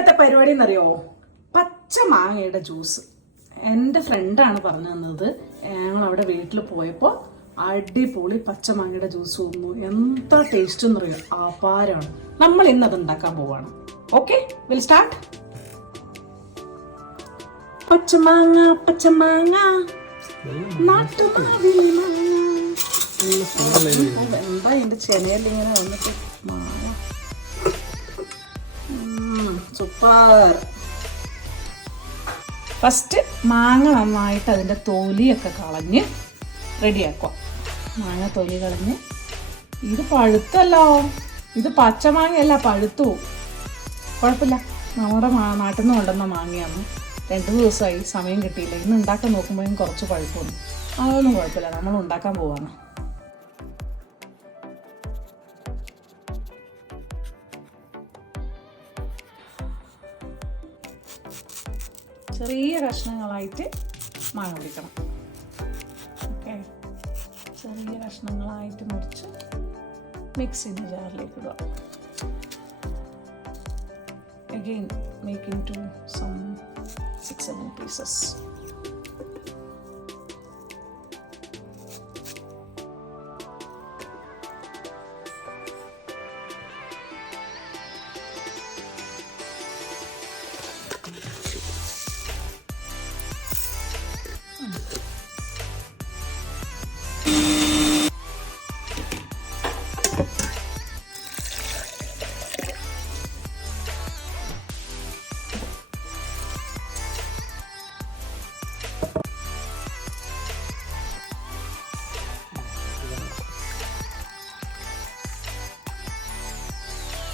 ഇന്നത്തെ പരിപാടി എന്നറിയോ? പച്ച മാങ്ങയുടെ ജ്യൂസ് എന്റെ ഫ്രണ്ടാണ് പറഞ്ഞു തന്നത്. ഞങ്ങൾ അവിടെ വീട്ടിൽ പോയപ്പോൾ അടിപൊളി പച്ച മാങ്ങയുടെ ജ്യൂസ് വന്നു. എന്താ ടേസ്റ്റ് എന്ന് അറിയോ അപാരമാണ്. നമ്മൾ ഇന്ന് അത് ഉണ്ടാക്കാൻ പോവാണ്. ഓക്കെ വിൽ സ്റ്റാർട്ട് പച്ചമാങ്ങ പച്ചമാങ്ങ നാട്ടുമാവിൽ എന്താ ചെനയിൽ ഇങ്ങനെ വന്നിട്ട്? മാങ്ങ. സൂപ്പർ. ഫസ്റ്റ് മാങ്ങ നന്നായിട്ട് അതിന്റെ തോലിയൊക്കെ കളഞ്ഞ് റെഡിയാക്കുക. മാങ്ങ തോലി കളഞ്ഞ്. ഇത് പഴുത്തല്ലോ. ഇത് പച്ചമാങ്ങയല്ല പഴുത്തു. കുഴപ്പമില്ല. നമ്മുടെ നാട്ടിൽ നിന്ന് കൊണ്ടുവന്ന മാങ്ങയാണ്. രണ്ട് ദിവസമായി സമയം കിട്ടിയില്ല. ഇന്ന് ഉണ്ടാക്കാൻ നോക്കുമ്പോഴും കുറച്ച് പഴുപ്പുണ്ട്. അതൊന്നും കുഴപ്പമില്ല. നമ്മൾ ഉണ്ടാക്കാൻ പോവാണ്. ചെറിയ കഷ്ണങ്ങളായിട്ട് മാങ്ങ പിടിക്കണം ഓക്കെ? ചെറിയ കഷ്ണങ്ങളായിട്ട് മുറിച്ച് മിക്സിന്റെ ജാറിലേക്ക് ഇടുക. Again make into some six seven pieces.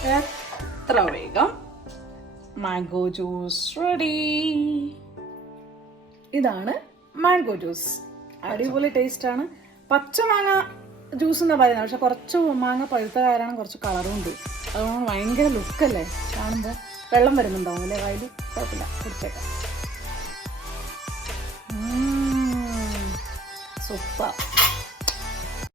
എത്ര വേഗം? മാംഗോ ജ്യൂസ് റെഡി ഇതാണ് മാംഗോ ജ്യൂസ് അടിപൊളി ടേസ്റ്റ് ആണ്. പച്ച മാങ്ങ ജ്യൂസ് എന്നാ പറയുന്നത്. പക്ഷെ കുറച്ച് മാങ്ങ പഴുത്ത കാരണം കുറച്ച് കളറും ഉണ്ട്. അതുകൊണ്ട് ഭയങ്കര ലുക്കല്ലേ കാണുമ്പോൾ വെള്ളം വരുന്നുണ്ടാവും അല്ലേ? വായിൽ? കുഴപ്പമില്ല. കുടിച്ചേക്കാം. സൂപ്പർ